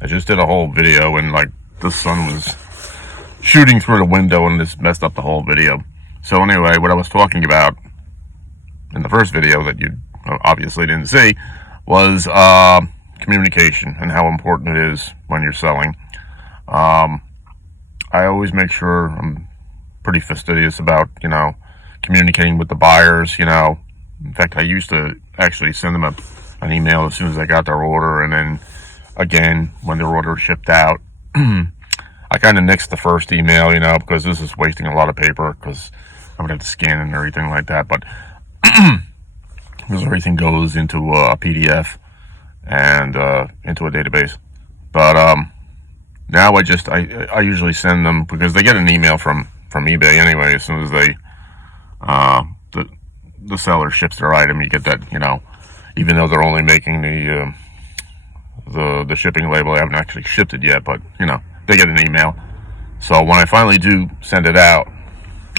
I just did a whole video and like the sun was shooting through the window and this messed up the whole video. So anyway, what I was talking about in the first video that you obviously didn't see was communication and how important it is when you're selling. I always make sure I'm pretty fastidious about, communicating with the buyers, In fact, I used to actually send them an email as soon as I got their order, and then again when their order shipped out. I kind of nixed the first email, because this is wasting a lot of paper, because I would have to scan and everything like that. But because everything goes into a PDF and into a database. But now I usually send them, because they get an email from eBay anyway as soon as they the seller ships their item. You get that, even though they're only making the shipping label, I haven't actually shipped it yet, but they get an email. So when I finally do send it out,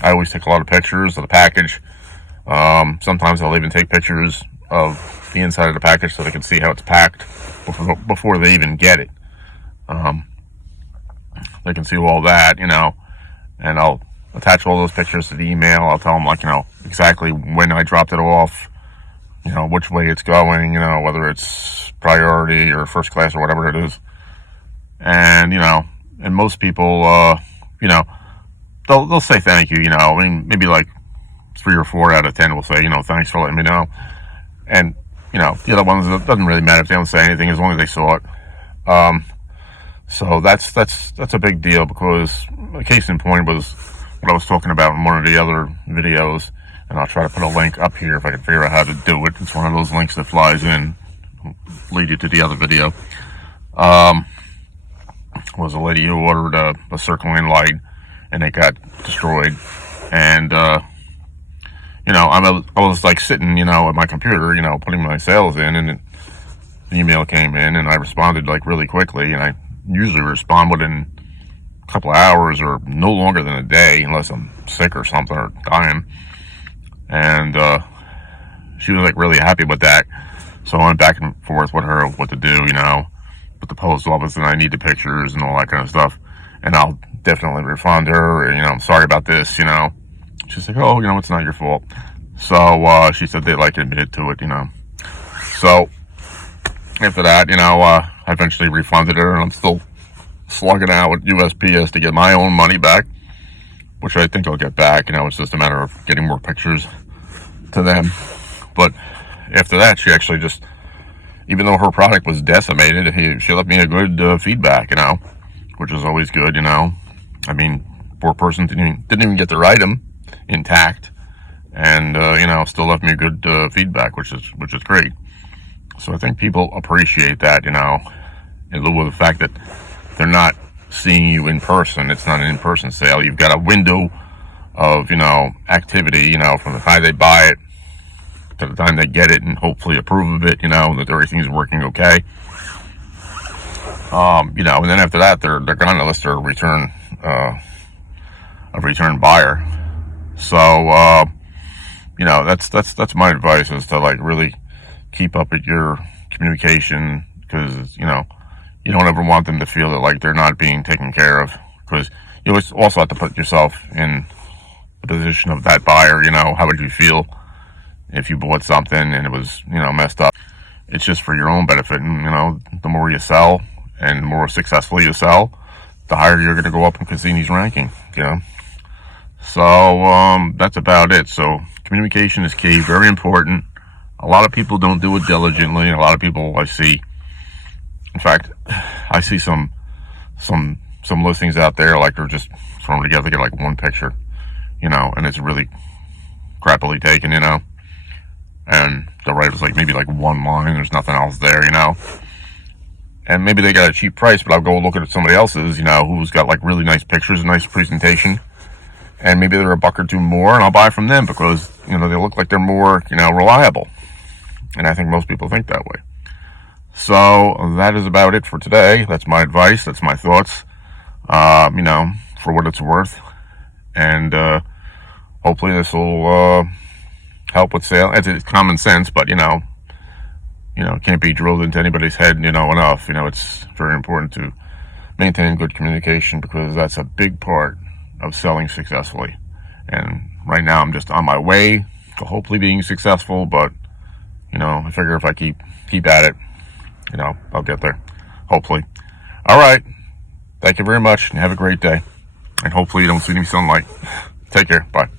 I always take a lot of pictures of the package. Sometimes I'll even take pictures of the inside of the package so they can see how it's packed before they even get it. They can see all that, and I'll attach all those pictures to the email. I'll tell them, exactly when I dropped it off, which way it's going, whether it's priority or first class or whatever it is. And, and most people, they'll say thank you, I mean, maybe like 3 or 4 out of 10 will say, thanks for letting me know. And, the other ones, it doesn't really matter if they don't say anything as long as they saw it. So that's a big deal, because a case in point was what I was talking about in one of the other videos, and I'll try to put a link up here if I can figure out how to do it. It's one of those links that flies in, lead you to the other video. Was a lady who ordered a circling light, and it got destroyed, and I was like sitting, at my computer, putting my sales in, and the email came in, and I responded like really quickly, and I usually respond within a couple of hours or no longer than a day, unless I'm sick or something or dying. And she was like really happy with that, so I went back and forth with her what to do, with the post office, and I need the pictures and all that kind of stuff, and I'll definitely refund her, I'm sorry about this, She's like, oh, it's not your fault. So she said they'd like admitted to it, So after that, I eventually refunded her, and I'm still slugging out with USPS to get my own money back, which I think I'll get back. It's just a matter of getting more pictures to them. But after that, she actually just, even though her product was decimated, she left me a good feedback, which is always good, I mean, poor person didn't even get their item intact, and still left me a good feedback, which is great. So I think people appreciate that, in lieu of the fact that they're not seeing you in person. It's not an in-person sale. You've got a window of activity, from the time they buy it to the time they get it and hopefully approve of it, that everything's working okay. And then after that, they're gone unless they're a return buyer. So that's my advice, is to like really keep up with your communication, because you don't ever want them to feel that like they're not being taken care of, because you also have to put yourself in the position of that buyer. How would you feel if you bought something and it was messed up? It's just for your own benefit, and the more you sell and the more successfully you sell, the higher you're going to go up in Cassini's ranking. So that's about it. So communication is key, very important. A lot of people don't do it diligently. A lot of people I see, in fact, I see some listings out there, like they're just thrown together to get like one picture, and it's really crappily taken, and the right is like maybe like one line, there's nothing else there, and maybe they got a cheap price, but I'll go look at somebody else's, who's got like really nice pictures and nice presentation, and maybe they're $1 or $2 more, and I'll buy from them because they look like they're more reliable, and I think most people think that way. So that is about it for today. That's my advice. That's my thoughts, for what it's worth. And hopefully this will help with sale. It's common sense, but, it can't be drilled into anybody's head, enough. It's very important to maintain good communication, because that's a big part of selling successfully. And right now I'm just on my way to hopefully being successful, but I figure if I keep at it, I'll get there, hopefully. All right, thank you very much, and have a great day, and hopefully you don't see any sunlight. Take care. Bye.